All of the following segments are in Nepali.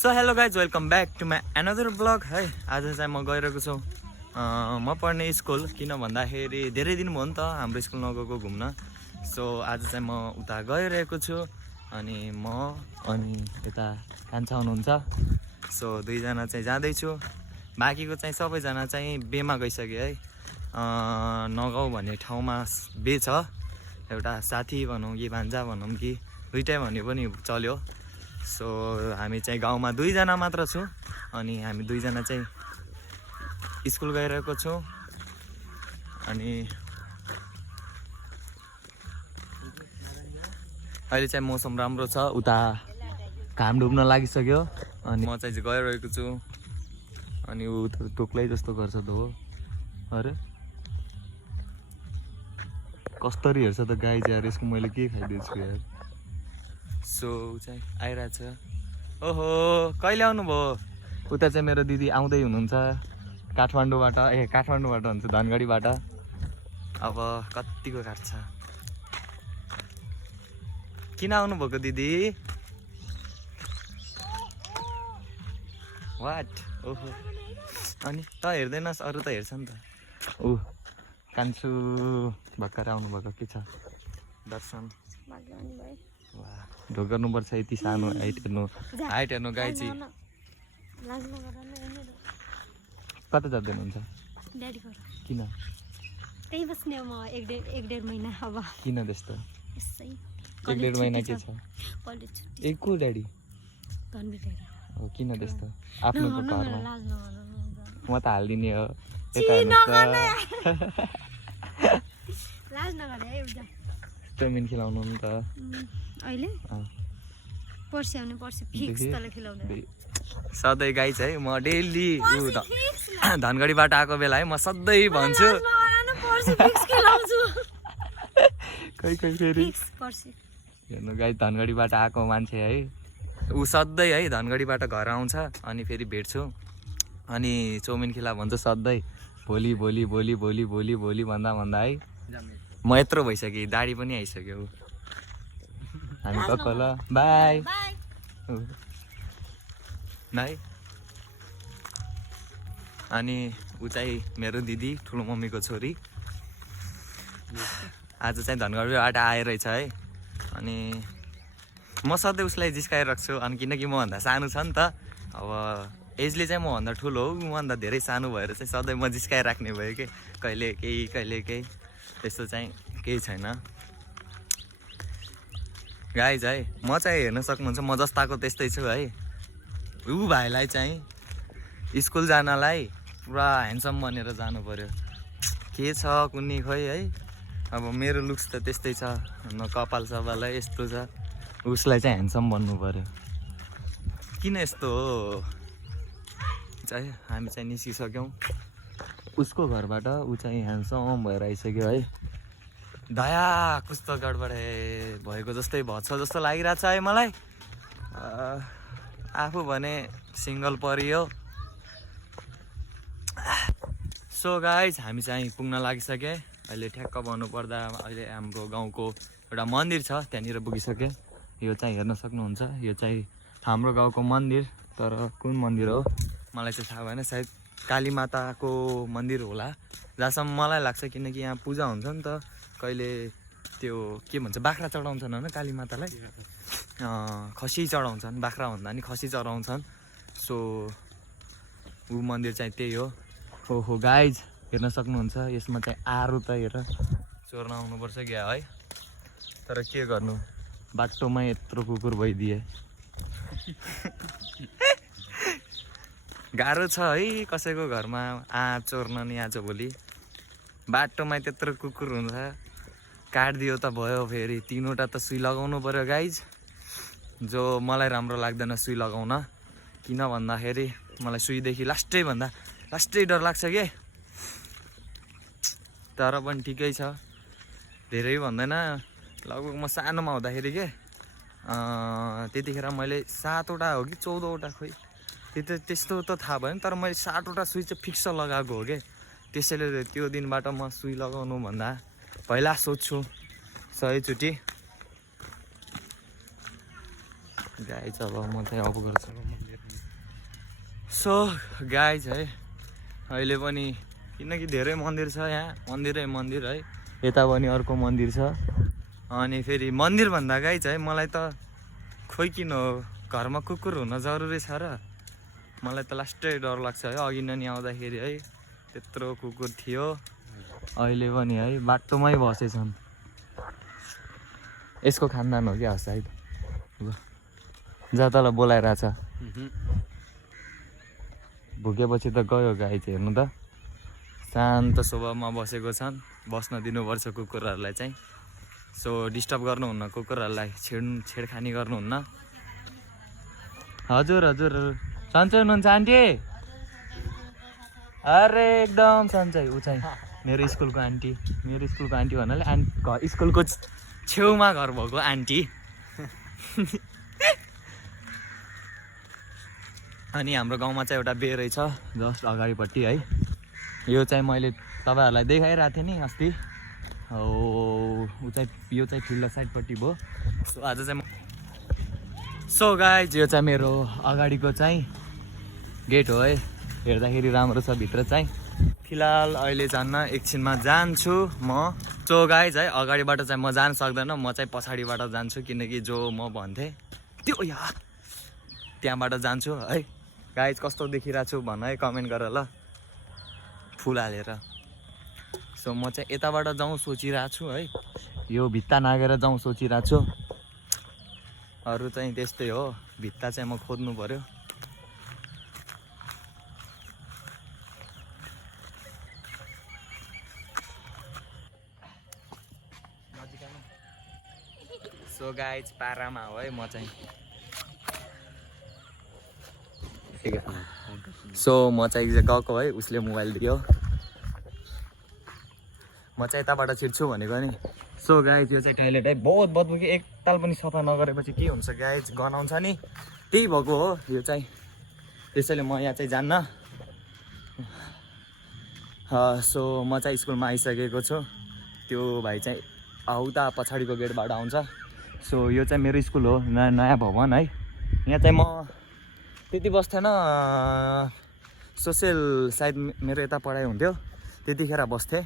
So hello guys welcome back to my another blog है। आज चाहिँ म गइरहेको छु म पढ्ने स्कुल, किन भन्दाखेरि धेरै दिन भयो नि त हाम्रो स्कुल नगएको घुम्न। सो आज चाहिँ म उता गइरहेको छु अनि अनि यता कान्छा हुनुहुन्छ। सो दुईजना चाहिँ जाँदैछु, बाँकीको चाहिँ सबैजना चाहिँ बेमा गइसक्यो है। नगाउँ भन्ने ठाउँमा बे छ, एउटा साथी भनौँ कि भान्जा भनौँ कि दुइटै भने पनि चल्यो। सो हामी चाहिँ गाउँमा दुईजना मात्र छौँ अनि हामी दुईजना चाहिँ स्कुल गइरहेको छौँ। अनि अहिले चाहिँ मौसम राम्रो छ, उता घाम डुब्न लागिसक्यो अनि म चाहिँ गइरहेको छु। अनि ऊ त टोक्लै जस्तो गर्छ त हो, अरे कस्तरी हेर्छ त गाई चाहिँ, यसको मैले के खाइदिएछु यार। सो चाहिँ आइरहेछ। ओहो कहिले आउनुभयो? उता चाहिँ मेरो दिदी आउँदै हुनुहुन्छ काठमाडौँबाट, काठमाडौँबाट हुन्छ धनगढीबाट। अब कतिको काट्छ, किन आउनुभएको दिदी? वाट? ओहो अनि त हेर्दैनस्, अरू त हेर्छ नि त। ऊ कान्छु भर्खर आउनुभएको, के छ दर्शन? ढोक गर्नुपर्छ, यति सानो हाइट हेर्नु गाई चाहिँ। कता जाँदै हुनुहुन्छ? किन? त्यही बस्ने म एक डेढ महिना। अब किन त्यस्तो? एक डेढ महिना के छ? एक को ड्याडी? हो किन त्यस्तो? आफ्नो घरमा म त हालिदिने हो। चाउमिन खिलाउनु नि त अहिले। पर्सि आउने, पर्सि फिक्स तले खिलाउने। सधैँ गाई चाहिँ म डेली धनगढीबाट आएको बेला है म सधैँ भन्छु खै फेरि हेर्नु गाई धनगढीबाट आएको मान्छे है, ऊ सधैँ है धनगढीबाट घर आउँछ अनि फेरि भेट्छु अनि चाउमिन खिला भन्छ सधैँ। भोलि भोलि भोलि भोलि भोलि भोलि भन्दा भन्दा है म यत्रो भइसक्यो, दाढी पनि आइसक्यो। हामी कक्को ल बाई नाइ। अनि ऊ चाहिँ मेरो दिदी, ठुलो मम्मीको छोरी, आज चाहिँ धनगढीबाट आइरहेछ है। अनि म सधैँ उसलाई जिस्काइरहेको छु, अनि किनकि मभन्दा सानो छ नि त, अब एजले चाहिँ मभन्दा ठुलो हो, मभन्दा धेरै सानो भएर चाहिँ सधैँ म जिस्काइराख्ने भयो कि कहिले केही त्यस्तो चाहिँ केही छैन। गाइज है म चाहिँ हेर्न सक्नुहुन्छ म जस्ताको त्यस्तै छु है। ऊ भाइलाई चाहिँ स्कुल जानलाई पुरा ह्यान्डसम बनेर जानु पर्यो, के छ कुन्नी खोइ है। अब मेरो लुक्स त त्यस्तै छ, न कपाल सपाल है यस्तो छ, उसलाई चाहिँ ह्यान्डसम बन्नु पर्यो। किन यस्तो हो चाहिँ? हामी चाहिँ निस्किसक्यौँ उसको घरबाट, ऊ चाहिँ ह्यान्डसम भएर आइसक्यो है। दया कुछ त गडबड भएको जस्तै भएछ जस्तो लागिरहेछ है मलाई। आफू भने सिङ्गल परियो। सो गाइज हामी चाहिँ पुग्न लागिसके। अहिले ठ्याक्क भन्नुपर्दा अहिले हाम्रो गाउँको एउटा मन्दिर छ, त्यहाँनिर पुगिसके। यो चाहिँ हेर्न सक्नुहुन्छ, यो चाहिँ हाम्रो गाउँको मन्दिर, तर कुन मन्दिर हो मलाई चाहिँ थाहा भएन, सायद काली माताको मन्दिर होला जहाँसम्म मलाई लाग्छ, किनकि यहाँ पूजा हुन्छ नि त कहिले। त्यो के भन्छ, बाख्रा चढाउँछन् होइन काली मातालाई, खसी चढाउँछन्, बाख्रा भन्दा नि खसी चढाउँछन्। सो ऊ मन्दिर चाहिँ त्यही हो। हो गाइज हेर्न सक्नुहुन्छ, यसमा चाहिँ आरू त हेर चोर्न आउनुपर्छ क्या है, तर के गर्नु बाटोमा यत्रो कुकुर भइदिए। गाह्रो छ है कसैको घरमा चोर्न नि आजभोलि, बाटोमा त्यत्रो कुकुर हुन्छ, काटिदियो त भयो। फेरि 3वटा त सुई लगाउनु पर्यो गाइज, जो मलाई राम्रो लाग्दैन सुई लगाउन, किन भन्दाखेरि मलाई सुईदेखि लास्टै डर लाग्छ के। तर पनि ठिकै छ, धेरै भन्दैन। लगभग म सानोमा हुँदाखेरि के त्यतिखेर मैले 7वटा हो कि 14वटा खोइ त्यस्तो त थाहा भएन, तर मैले 7वटा सुई चाहिँ फिक्स लगाएको हो कि। त्यसैले त्यो दिनबाट म सुई लगाउनु भन्दा पहिला सोध्छु 100 चोटि। गाई चाहिँ अब म चाहिँ अब गर्छु। सो गाइज है अहिले पनि किनकि धेरै मन्दिर छ यहाँ मन्दिरै मन्दिर है यता पनि अर्को मन्दिर छ अनि फेरि मन्दिर भन्दा गाइज है मलाई त खोइ किन हो घरमा कुकुर हुन जरुरी छ र मलाई त लास्टै डर लाग्छ है अघि नानी आउँदाखेरि है त्यत्रो कुकुर थियो अहिले पनि है बाटोमै बसेछन् यसको खानदान हो क्या सायद जा तल बोलाइरहेछ भुकेपछि त गयो गाई चाहिँ हेर्नु त शान्त स्वभावमा बसेको छन् बस्न दिनुपर्छ कुकुरहरूलाई चाहिँ सो डिस्टर्ब गर्नुहुन्न कुकुरहरूलाई छेडखानी गर्नुहुन्न हजुर हजुर सन्चै हुनुहुन्छ आन्टी अरे एकदम सन्चै ऊ चाहिँ मेरो स्कुलको आन्टी भन्नाले स्कुलको छेउमा घर भएको आन्टी अनि हाम्रो गाउँमा चाहिँ एउटा बे रहेछ जस्ट अगाडिपट्टि है यो चाहिँ मैले तपाईँहरूलाई देखाइरहेको थिएँ नि अस्ति यो चाहिँ फिल्ड साइडपट्टि भयो सो आज चाहिँ सो गाइज यो चाहिँ मेरो अगाडिको चाहिँ गेट हो है हेर्दाखेरि राम्रो छ भित्र चाहिँ फिलहाल अहिले जान्न एकछिनमा जान्छु म सो गाइज है अगाडिबाट चाहिँ म जान सक्दैन म चाहिँ पछाडिबाट जान्छु किनकि जो म भन्थेँ त्यो त्यहाँबाट जान्छु है गाइज कस्तो देखिरहेको छु भन है कमेन्ट गर ल फुल हालेर सो म चाहिँ यताबाट जाउँ सोचिरहेको छु है यो भित्ता नागेर जाउँ सोचिरहेको छु अरू चाहिँ त्यस्तै हो भित्ता चाहिँ म खोज्नु पर्यो सो गाइज पारामा हो है म चाहिँ सो म चाहिँ गएको है उसले मोबाइल दियो म चाहिँ यताबाट छिर्छु भनेको नि सो गाइज यो चाहिँ टोइलेट है बहुत बदबु कि एकताल पनि सफा नगरेपछि के हुन्छ गाइज गनाउँछ नि त्यही भएको हो यो चाहिँ त्यसैले म यहाँ चाहिँ जान्न सो म चाहिँ स्कुलमा आइसकेको छु त्यो भाइ चाहिँ उता पछाडिको गेटबाट आउँछ सो यो चाहिँ मेरो स्कुल हो नयाँ भवन है यहाँ चाहिँ म त्यति बस्थेन सोसियल सायद मेरो यता पढाइ हुन्थ्यो त्यतिखेर बस्थेँ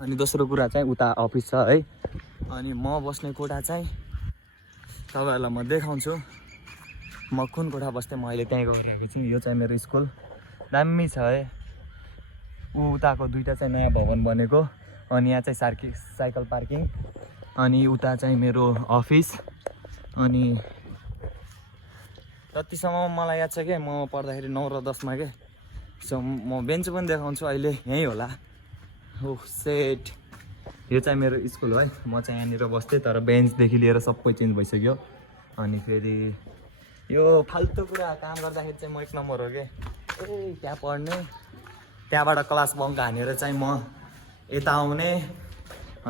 अनि दोस्रो कुरा चाहिँ उता अफिस छ है अनि म बस्ने कोठा चाहिँ तपाईँहरूलाई म देखाउँछु म कुन कोठा बस्थेँ म अहिले त्यहीँ गइरहेको छु यो चाहिँ मेरो स्कुल दामी छ है उताको दुईवटा चाहिँ नयाँ भवन बनेको अनि यहाँ चाहिँ साइकल पार्किङ अनि उता चाहिँ मेरो अफिस अनि जतिसम्म मलाई याद छ क्या म पढ्दाखेरि 9 र 10मा के सो म बेन्च पनि देखाउँछु अहिले यहीँ होला हो सेट यो चाहिँ मेरो स्कुल हो है म चाहिँ यहाँनिर बस्थेँ तर बेन्चदेखि लिएर सबै चेन्ज भइसक्यो अनि फेरि यो फाल्तु कुरा काम गर्दाखेरि चाहिँ म 1 नम्बर हो कि त्यहाँ पढ्ने त्यहाँबाट क्लास बङ्क हानेर चाहिँ म यता आउने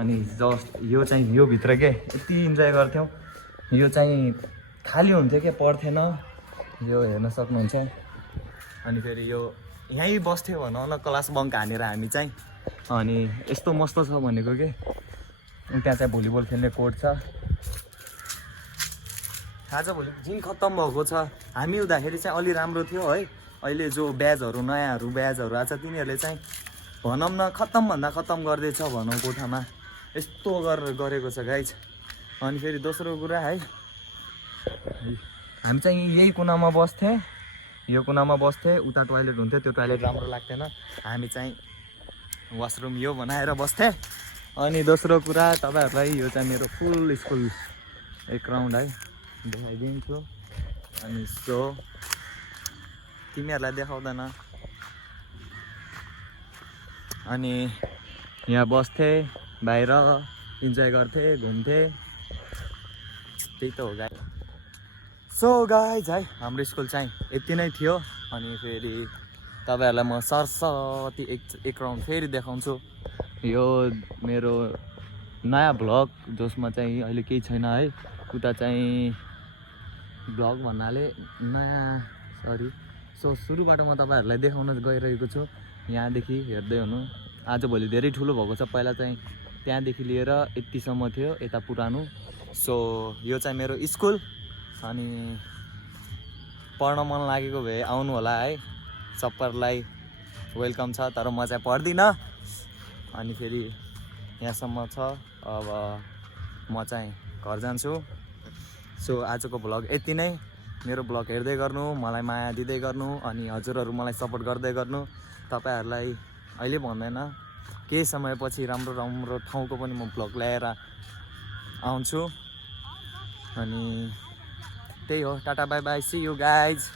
अनि जस्ट यो चाहिँ यो भित्र के यति इन्जोय गर्थ्यौँ यो चाहिँ खाली हुन्थ्यो क्या पढ्थेन यो हेर्न सक्नुहुन्छ अनि फेरि यो यहीँ बस्थ्यो भनौँ न क्लास बङ्क हानेर हामी चाहिँ अनि यस्तो मस्त छ भनेको के त्यहाँ चाहिँ भलिबल खेल्ने कोर्ट छ आज भोलि जिम खत्तम भएको छ हामी हुँदाखेरि चाहिँ अलि राम्रो थियो है अहिले जो ब्याजहरू नयाँहरू ब्याजहरू आएको छ तिनीहरूले चाहिँ भनौँ न खत्तमभन्दा खत्तम गर्दैछ भनौँ कोठामा यस्तो गरेको छ गाइज अनि फेरि दोस्रो कुरा है हामी चाहिँ यही कुनामा बस्थेँ यो कुनामा बस्थेँ उता टोइलेट हुन्थ्यो त्यो टोइलेट राम्रो लाग्थेन हामी चाहिँ वासरुम यो बनाएर बस्थेँ अनि दोस्रो कुरा तपाईँहरूलाई यो चाहिँ मेरो फुल स्कुल एक राउन्ड है देखाइदिन्छु अनि सो तिमीहरूलाई देखाउँदैन अनि यहाँ बस्थेँ बाहिर इन्जोय गर्थेँ घुम्थेँ त्यही त हो गाई सो गाइज है हाम्रो स्कुल चाहिँ यति नै थियो अनि फेरि तपाईँहरूलाई म सरस्वती एक राउन्ड फेरि देखाउँछु यो मेरो नयाँ भ्लग जसमा चाहिँ अहिले केही छैन है उता चाहिँ भ्लग भन्नाले नयाँ सो सुरुबाट म तपाईँहरूलाई देखाउन गइरहेको छु यहाँदेखि हेर्दै हुनु आजभोलि धेरै ठुलो भएको छ पहिला चाहिँ त्यहाँदेखि लिएर यतिसम्म थियो यता पुरानो सो यो चाहिँ मेरो स्कुल अनि पढ्न मन लागेको भए आउनु होला है, सबैलाई वेलकम छ। तर म चाहिँ पढ्दिनँ अनि फेरि यहाँसम्म छ। अब म चाहिँ घर जान्छु। सो आजको भ्लग यति नै। मेरो भ्लग हेर्दै गर्नु, मलाई माया दिँदै गर्नु अनि हजुरहरू मलाई सपोर्ट गर्दै गर्नु। तपाईँहरूलाई अहिले भन्दैन, केही समयपछि राम्रो राम्रो ठाउँको पनि म भ्लग ल्याएर आउँछु। अनि त्यही हो, टाटा bye bye, see you guys.